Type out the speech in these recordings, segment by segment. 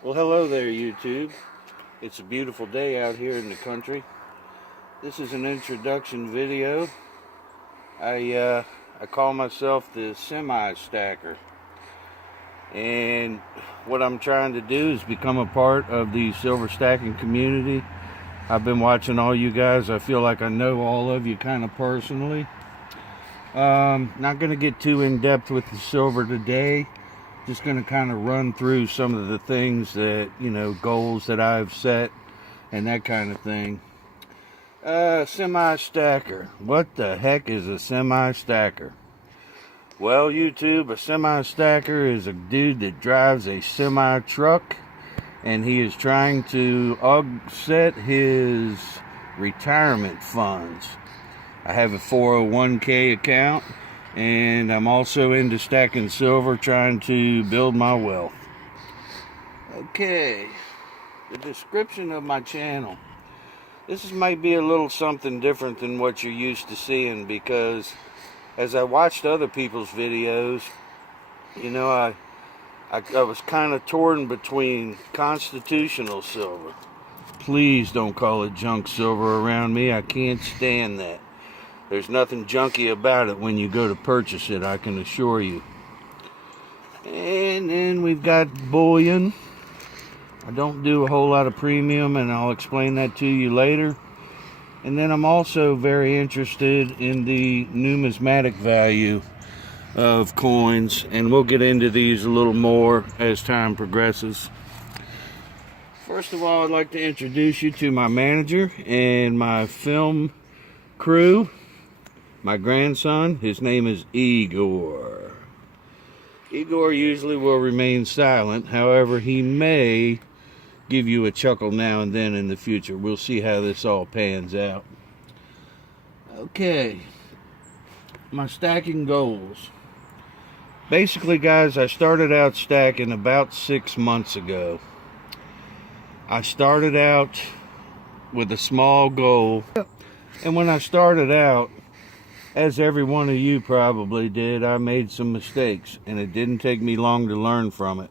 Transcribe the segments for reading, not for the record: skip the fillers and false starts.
Well, hello there, YouTube. It's a beautiful day out here in the country. This is an introduction video. I call myself the semi-stacker. And what I'm trying to do is become a part of the silver stacking community. I've been watching all you guys. I feel like I know all of you kind of personally. Not going to get too in-depth with the silver today. Just going to kind of run through some of the things that, goals that I've set and that kind of thing. Semi-stacker. What the heck is a semi-stacker? Well, YouTube, a semi-stacker is a dude that drives a semi-truck, and he is trying to offset his retirement funds. I have a 401k account, and I'm also into stacking silver, trying to build my wealth. Okay, the description of my channel. This might be a little something different than what you're used to seeing, because as I watched other people's videos, I was kind of torn between constitutional silver. Please don't call it junk silver around me. I can't stand that. There's nothing junky about it when you go to purchase it, I can assure you. And then we've got bullion. I don't do a whole lot of premium, and I'll explain that to you later. And then I'm also very interested in the numismatic value of coins, and we'll get into these a little more as time progresses. First of all, I'd like to introduce you to my manager and my film crew. My grandson, his name is Igor. Igor usually will remain silent. However, he may give you a chuckle now and then in the future. We'll see how this all pans out. Okay, my stacking goals. Basically, guys, I started out stacking about 6 months ago. I started out with a small goal, and when I started out, as every one of you probably did, I made some mistakes, and it didn't take me long to learn from it.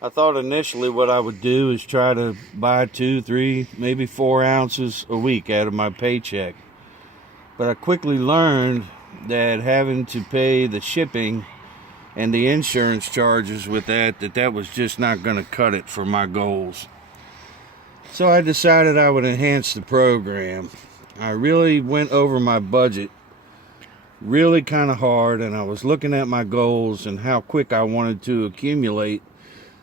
I thought initially what I would do is try to buy 2, 3, maybe 4 ounces a week out of my paycheck. But I quickly learned that having to pay the shipping and the insurance charges with that was just not going to cut it for my goals. So I decided I would enhance the program. I really went over my budget really kind of hard, and I was looking at my goals and how quick I wanted to accumulate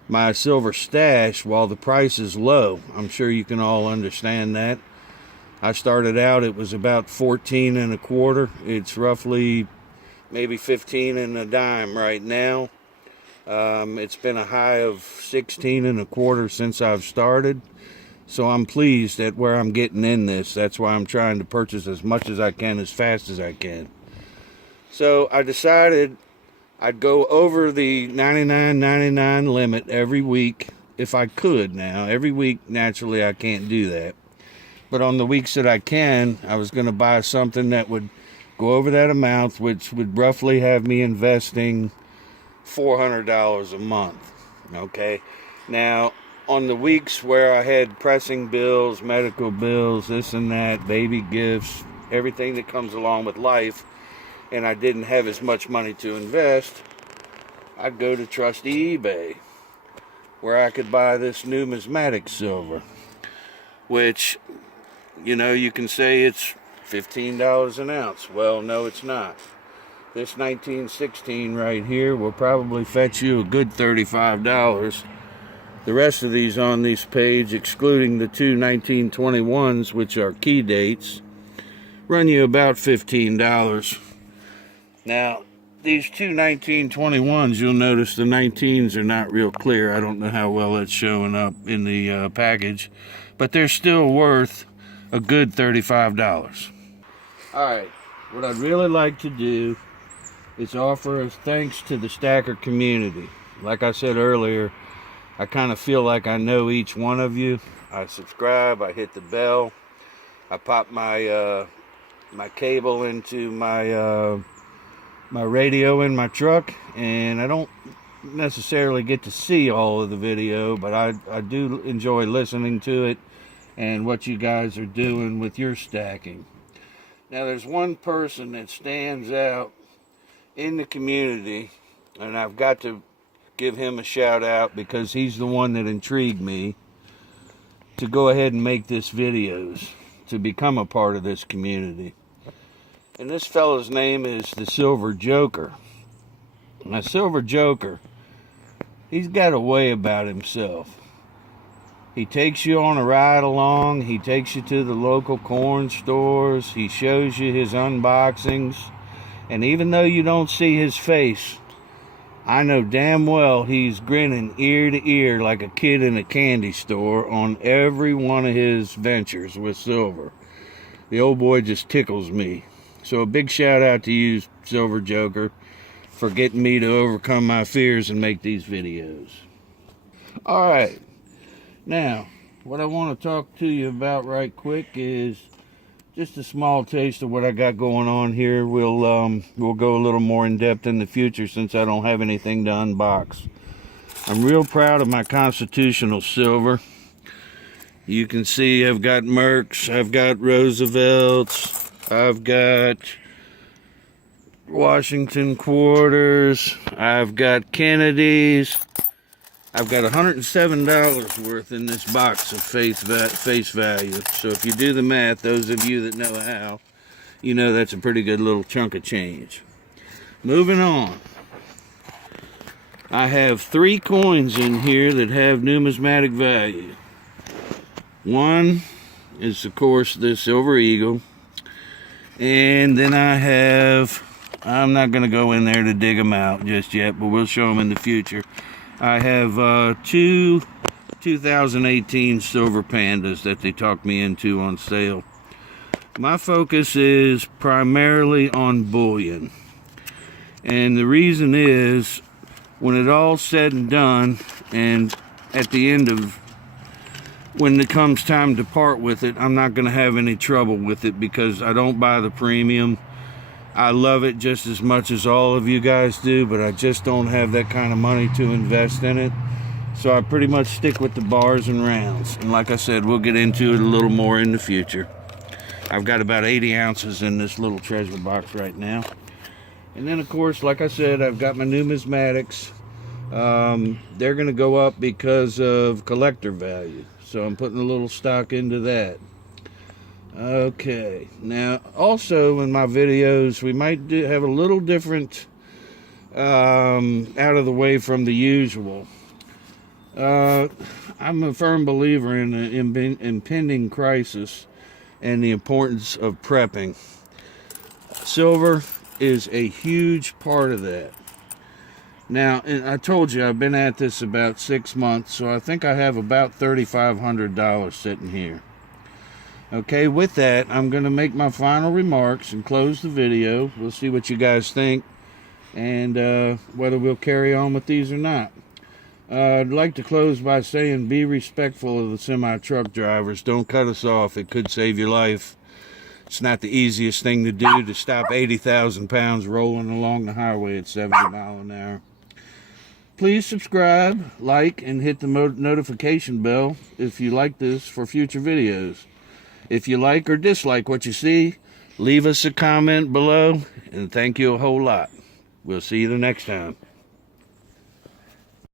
my silver stash while the price is low. I'm sure you can all understand that. I started out, it was about 14 and a quarter. It's roughly maybe 15 and a dime right now. It's been a high of 16 and a quarter since I've started. So I'm pleased at where I'm getting in this. That's why I'm trying to purchase as much as I can, as fast as I can. So I decided I'd go over the $99.99 limit every week if I could. Now, every week, naturally, I can't do that. But on the weeks that I can, I was going to buy something that would go over that amount, which would roughly have me investing $400 a month. Okay? Now, on the weeks where I had pressing bills, medical bills, this and that, baby gifts, everything that comes along with life, and I didn't have as much money to invest, I'd go to trusty eBay, where I could buy this numismatic silver, which, you can say it's $15 an ounce. Well, no, it's not. This 1916 right here will probably fetch you a good $35. The rest of these on this page, excluding the two 1921s, which are key dates, run you about $15. Now, these two 1921s, you'll notice the 19s are not real clear. I don't know how well that's showing up in the package, but they're still worth a good $35. Alright, what I'd really like to do is offer a thanks to the stacker community. Like I said earlier, I kind of feel like I know each one of you. I subscribe, I hit the bell, I pop my my cable into my my radio in my truck, and I don't necessarily get to see all of the video, but I do enjoy listening to it and what you guys are doing with your stacking. Now, there's one person that stands out in the community, and I've got to give him a shout out because he's the one that intrigued me to go ahead and make this videos, to become a part of this community. And this fellow's name is the Silver Joker. Now, Silver Joker, he's got a way about himself. He takes you on a ride along. He takes you to the local corn stores. He shows you his unboxings. And even though you don't see his face, I know damn well he's grinning ear to ear like a kid in a candy store on every one of his ventures with Silver. The old boy just tickles me. So a big shout out to you, Silver Joker, for getting me to overcome my fears and make these videos. Alright, now what I want to talk to you about right quick is just a small taste of what I got going on here. We'll go a little more in depth in the future since I don't have anything to unbox. I'm real proud of my Constitutional Silver. You can see I've got Mercs, I've got Roosevelts, I've got Washington Quarters, I've got Kennedys. I've got $107 worth in this box of face value. So if you do the math, those of you that know how, you know that's a pretty good little chunk of change. Moving on. I have 3 coins in here that have numismatic value. One is, of course, the Silver Eagle. And then I have, I'm not going to go in there to dig them out just yet, but we'll show them in the future. I have 2 2018 Silver Pandas that they talked me into on sale. My focus is primarily on bullion. And the reason is, when it all's said and done, and at the end of, when it comes time to part with it, I'm not going to have any trouble with it because I don't buy the premium. I love it just as much as all of you guys do, but I just don't have that kind of money to invest in it. So I pretty much stick with the bars and rounds. And like I said, we'll get into it a little more in the future. I've got about 80 ounces in this little treasure box right now. And then, of course, like I said, I've got my numismatics. They're going to go up because of collector value. So I'm putting a little stock into that. Okay. Now, also in my videos, we might have a little different out of the way from the usual. I'm a firm believer in an impending crisis and the importance of prepping. Silver is a huge part of that. Now, and I told you I've been at this about 6 months, so I think I have about $3,500 sitting here. Okay, with that, I'm going to make my final remarks and close the video. We'll see what you guys think and whether we'll carry on with these or not. I'd like to close by saying be respectful of the semi-truck drivers. Don't cut us off. It could save your life. It's not the easiest thing to do to stop 80,000 pounds rolling along the highway at 70 miles an hour. Please subscribe, like, and hit the notification bell if you like this for future videos. If you like or dislike what you see, leave us a comment below, and thank you a whole lot. We'll see you the next time.